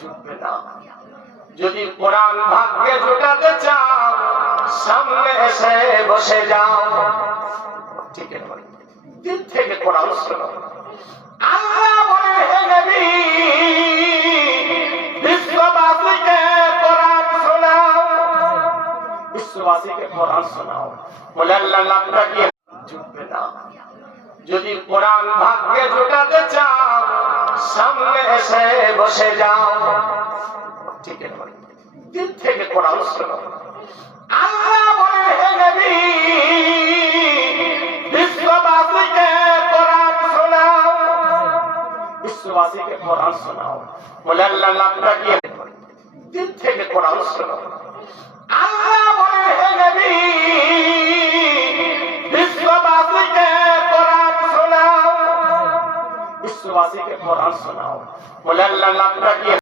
জুটবে না। যদি কোরআন ভাগ্যে জোটাতে চাও সামনে এসে বসে যাও। ঠিক আছে, দিন থেকে কোরআন শোনো। আল্লাহ বলে, হে নবী, বিশ্ববাসীকে কোরআন শোনাও, বিশ্ববাসীকে কোরআন শোনাও। বলে আল্লাহ লাভটা কি? জুটবে না। যদি কোরআন ভাগ্যে জোটাতে চাও সামনে এসে বসে যাও। ঠিক আছে, দিন থেকে কোরআন শোনো। আল্লাহ বলে, হে নবী, বিশ্ববাসীকে কোরআন শোনাও, বিশ্ববাসীকে কোরআন শোনাও। বলে আল্লাহ লাভটা কি? দিন থেকে কোরআন শোনো। আল্লাহ বলে, হে নবী, বিশ্ববাসীকে কোরআন শোনাও, বিশ্ববাসীকে কোরআন শোনাও। বলে আল্লাহ লাভটা কি?